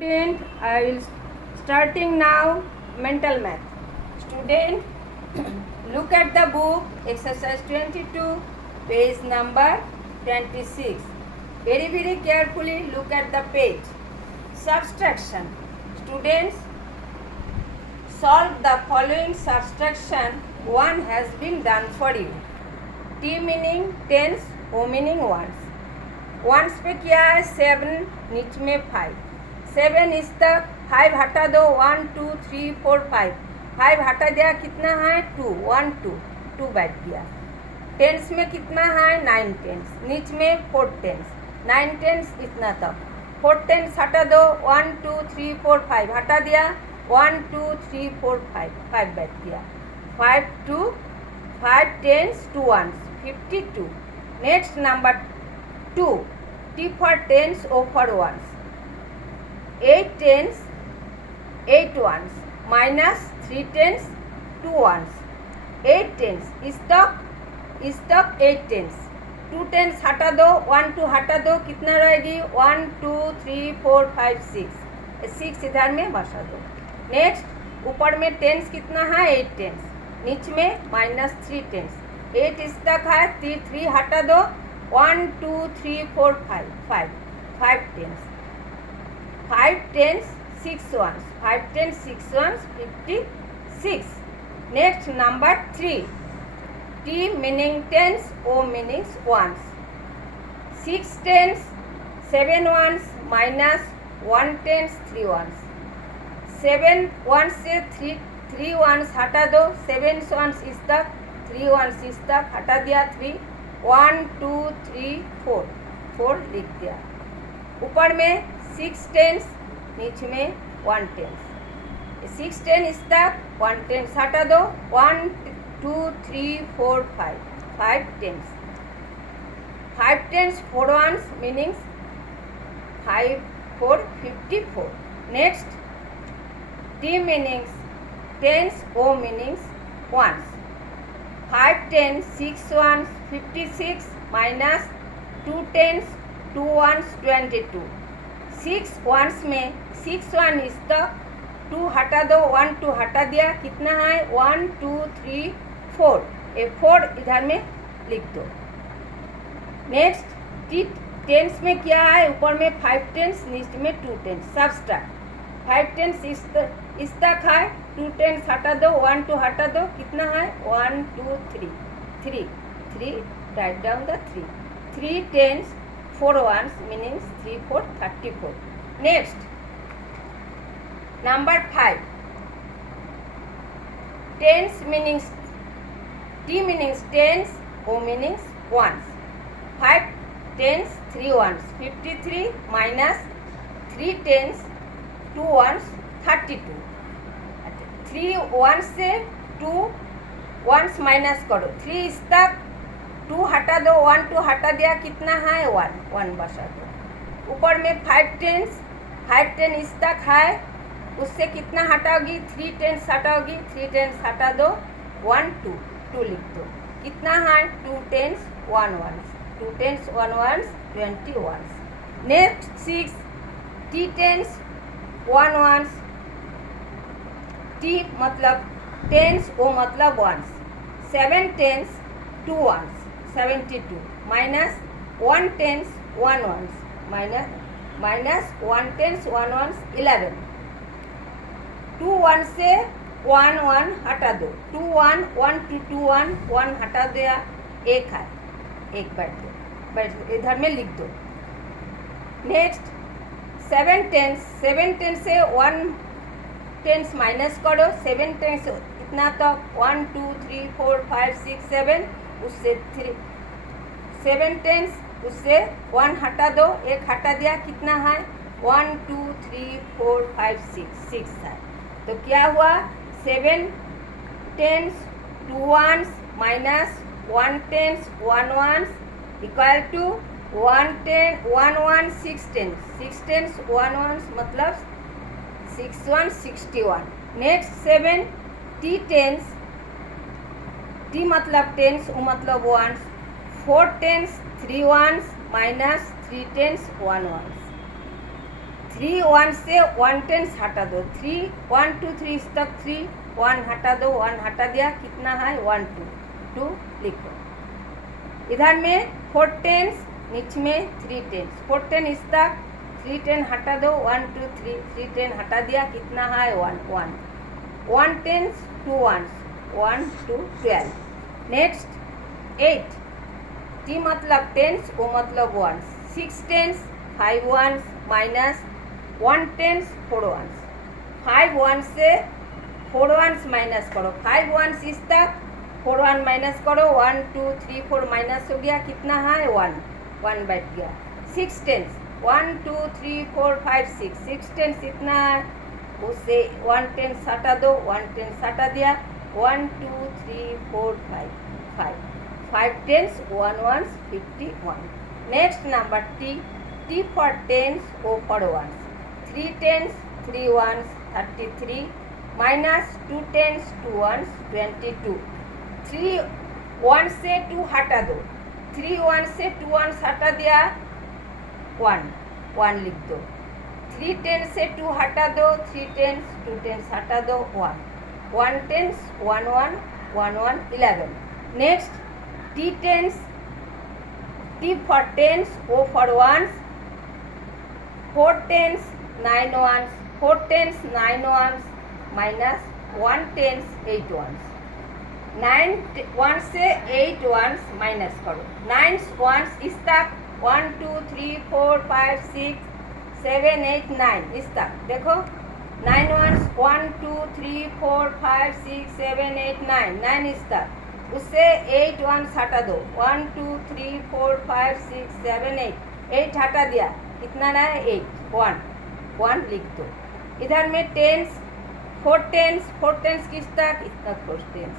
Student, I will starting now mental math. Student, look at the book, exercise 22, page number 26. Very carefully look at the page. Subtraction. Students, solve the following subtraction. One has been done for you. T meaning tens, O meaning ones. Ones पे क्या है 7, नीच में 5. 7 इस तक 5 हटा दो 1 2 3 4 5. 5 हटा दिया कितना है 2 1 2 2 बैठ गया. टेंस में कितना है 9 टेंस, नीच में 4 टेंस. 9 टेंस इतना तक. 4 टेंस हटा दो 1 2 3 4 5 हटा दिया 1 2 3 4 5 5 बैठ गया. 5 2 5 tens 2 ones 52. Next number 2. T for tens, O for ones. 8 tens 8 ones minus 3 tens 2 ones. 8 tens stock 8 tens. 2 tens हटा दो 1 2 हटा दो कितना रहेगी 1 2 3 4 5 6. 6 इधर में बसा दो. नेक्स्ट ऊपर में टेंस कितना है 8 टेंस, नीच में माइनस 3 टेंस. 8 स्टक है 3 हटा दो 1 2 3 4 5 5 tens. 5 tens 6 ones 5 tens 6 ones 56. Next number 3. T meaning tens, O meaning ones. 6 tens 7 ones minus 1 tens 3 ones. 7 ones से 3 ones हटा दो. 7 ones इस तक 3 ones इस तक हटा दिया 3. 1 2 3 4 लिख दिया. ऊपर में 6 टेंस, नीचे में 1 टेंस. 6 टेन इस तक 1 टेंस हटा दो 1 2 3 4 5 tens. 5 tens 4 ones meanings 5 4 54. Next T meanings tens, O meanings ones. 5 tens 6 ones 56 minus 2 tens 2 ones 22. 6 ones में 6 1 इस तक 2 हटा दो 1 2 हटा दिया कितना है 1 2 3 4. ये 4 इधर में लिख दो. नेक्स्ट टी टेंस में क्या है ऊपर में 5 टेंस नीचे में 2 टेंस. सब्सट्रैक्ट 5 टेंस इस तक है 2 टेंस हटा दो 1 2 हटा दो कितना है 1 2 3 write down the 3 tens 4 ones meanings 3 4 34. Next number 5. Tens meanings T meanings tens, O meanings ones. 5 tens 3 ones 53 minus 3 tens 2 ones 32. 3 ones से 2 ones माइनस करो. 3 इस तक 2 हटा दो 1 2 हटा दिया कितना है 1 बचा दो. ऊपर में 5 टेंस 5 टेन इस तक है उससे कितना हटाओगी 3 टेंस हटाओगी 3 टेंस हटा दो 1 2 लिख दो कितना है 2 tens 1 ones 2 tens 1 ones 20 ones. Next 6. T tens 1 ones. T मतलब टेंस, O मतलब ones. 7 tens 2 ones 72 minus 1 tense 1 ones minus 1 tense 1 ones 11. 2 1 से 1 1 हटा दो 2 1 1 2 2 1 1 हटा दिया 1 है 1 बैठ इधर में लिख दो. नेक्स्ट 7 टेंस से 1 टेंस माइनस करो. 7 टेंस इतना तक 1 2 3 4 5 6 7 उससे 7 टेंस उससे 1 हटा दो 1 हटा दिया कितना है 1 2 3 4 5 6 है. तो क्या हुआ 7 tens 2 ones minus 1 tense 1 ones equal to 1 1 6 tens 1 ones मतलब 6 1 61. नेक्स्ट 7 T टेंस T मतलब टेंस O मतलब ones. 4 tens 3 ones minus 3 tens 1 ones. 3 1 से 1 टेंस हटा दो, 3 1 2 3 तक 3 1 हटा दो, 1 हटा दिया, कितना है 1 2 2 लिखो। इधर में 4 टेंस, नीच में 3 टेंस, 4 टेन इस तक 3 टेन हटा दो, 1 2 3 3 टेन हटा दिया, कितना है 1 1 1 टेंस 2 1 1 2 12। नेक्स्ट 8, टी मतलब टेंस, ओ मतलब ones, 6 tens 5 ones minus 1 tens 4 ones, 5 ones से 4 वंस माइनस करो, 5 वंस इस तक 4 1 माइनस करो, 1 2 3 4 माइनस हो गया, कितना है 1 1 बैठ गया। 6 टेंस 1 2 3 4 5 6 6 टेंस इतना है, उससे 1 टेंस हटा दो, 1 टेंस हटा दिया, 1 2 3 4 5 5 tens 1 1 51। Next number T, T for tens, O for ones, 3 tens 3 ones 33 minus 2 tens 2 ones 22। 3 1 से 2 हटा दो, 3 1 से 2 वंस हटा दिया, 1 1 लिख दो। 3 टेंस से 2 हटा दो, 3 टेंस 2 टेंस हटा दो, 1 1 tense 1 1 1 1 11। Next T tens, T for tens, O for ones, 4 tens 9 ones, 4 tens 9 ones minus 1 tens 8 ones, 9 1 से 8 वंस माइनस करो, 9 वंस इस तक 1 2 3 4 5 6 7 8 9 इस तक देखो, 9 वंस 1 2 3 4 5 6 7 8 9 9 इस तक, उससे 8 वंस हटा दो, 1 2 3 4 5 6 7 8 8 हटा दिया, कितना रहा है 8 1 1 लिख दो। इधर में टेंस 4 टेंस किस तक, इस तक 4 टेंस,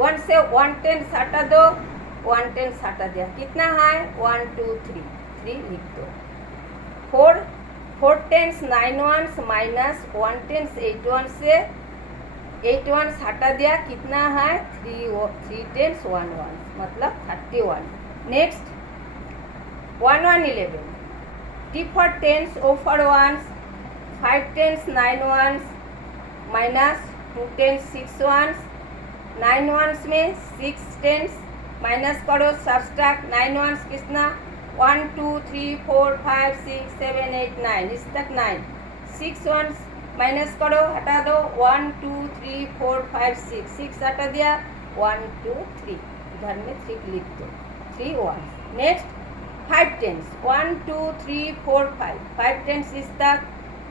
1 से 1 टेंस हटा दो, 1 टेंस हटा दिया, कितना है 1 2 3 3 लिख दो। 4 tens 9 ones minus 1 tens 8 ones से 8 वंस हटा दिया, कितना है 3 टेंस 1 वंस मतलब 31। Next 1 1 11, T for tens, O for ones, 5 tens 9 ones minus 2 tens 6 ones, 9 ones में 6 टेंस माइनस करो, सबट्रैक्ट 9 वंस कितना 1 2 3 4 5 6 7 8 9 इस तक 9, 6 वंस माइनस करो, हटा दो, 1 2 3 4 5 6 6 हटा दिया, 1 2 3 इधर में 3 लिख दो, 3 वंस। नेक्स्ट 5 टेंस 1 2 3 4 5 टेंस इस तक,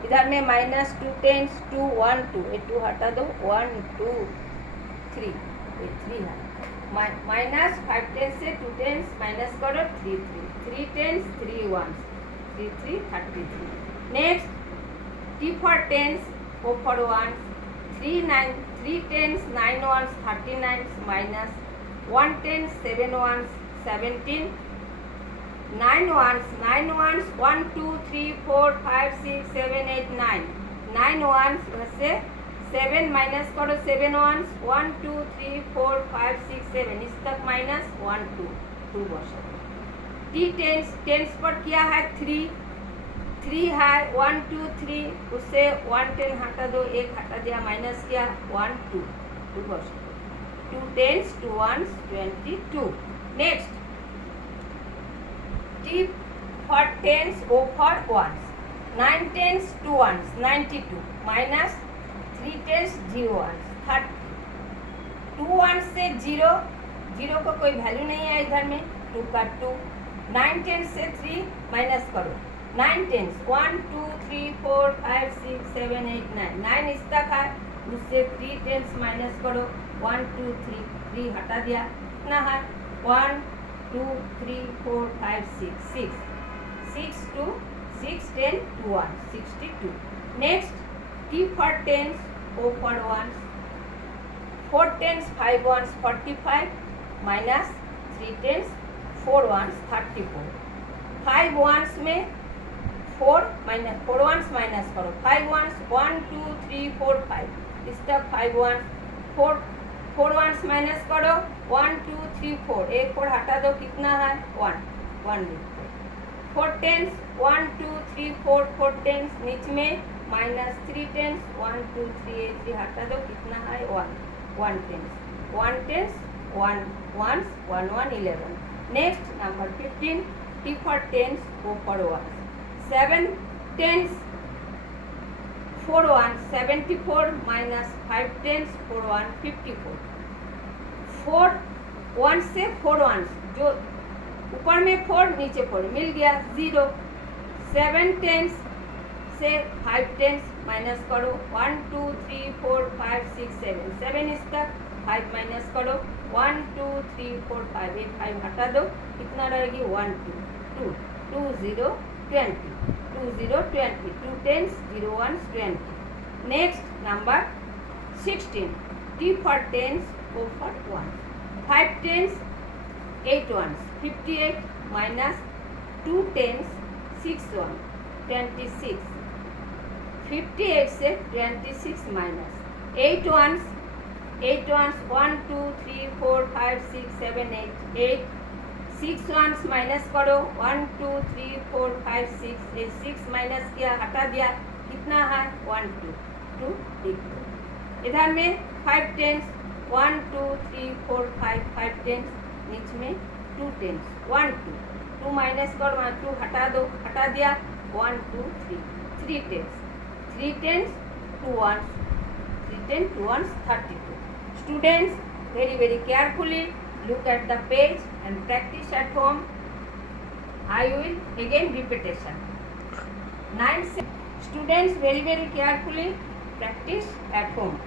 इधर में माइनस 2 टेंस 2 1 2 ये 2 हटा दो, 1 2 3 ये 3 है, माइनस 5 टेंस से 2 टेंस माइनस करो, 3 tens 3 ones 3 3 33। Next T for tens, O for ones, 3 tens 9 ones 39 minus 1 tens 7 ones 17, 9 ones 1 2 3 4 5 6 7 8 9 9 once से 7 माइनस करो, 7 वंस 1 2 3 4 5 6 7 इस तक माइनस 1 2 2 बचा। टी टेंस पर क्या है 3 है, 1 2 3 उससे 1 10 हटा दो, 1 हटा दिया, माइनस किया 1 2 2 बचा, 2 tens 2 ones 22। Next T for tens, O for ones, 9 tens 2 ones 92 minus 3 tens 0 ones 30, 2 ones से 0 को कोई वैल्यू नहीं है इधर में, 2 का 2, 9 टेंस से 3 माइनस करो, 9 टेंस 1 2 3 4 5 6 7 8 9 9 इस तक है, उससे 3 टेंस माइनस करो, 1 2 3 हटा दिया, कितना है 1 2 3 4 5 6 6 2 6 10 2 1 62। Next T for tens, O for ones, 4 tens 5 ones 45 minus 3 tens 4 ones 34, 5 ones में 4 वंस माइनस करो, 5 वंस 1 2 3 4 5 इस तक 5 वंस 4 वंस माइनस करो, 1 2 3 4 एक 4 हटा दो, कितना है 1 1 लिख दो। 4 टेंस 1 2 3 4 4 टेंस, नीच में माइनस 3 टेंस, 1 2 3 3 हटा दो, कितना है 1 tense, 1 tense 1 ones 1 1 11. Next number 15, T for tens, O for ones. 7 tens 4 1 74 minus 5 tens 4 1 54. 4 1 से 4 1 जो ऊपर में 4 नीचे 4 मिल गया 0. 7 टेंस से 5 टेंस माइनस करो, 1 2 3 4 5 6 7 7 इसका 5 माइनस करो, 1 2 3 4 5 ये 5 हटा दो, कितना रहेगी 1 2 2 2 0 20 2 0 20 2 tense 0 1 20. Next number 16, T for tens, O for ones. 5 tens 8 ones 58 minus 2 tens 6 1 26. 58 से 26 माइनस 8 ones 1 2 3 4 5 6 7 8 8 6 ones माइनस करो, 1 2 3 4 5 6 6 माइनस किया हटा दिया, कितना है 1 2 2 इक्वल. इधर में 5 टेंस 1 2 3 4 5 5 टेंस, नीच में 2 टेंस 1 2 2 माइनस करो, 1 2 हटा दो, हटा दिया 1 2 3 3 tens 3 tens 2 ones 3 10 2 ones 32. Students, very carefully look at the page and practice at home. I will again repetition. 9 students, very carefully practice at home.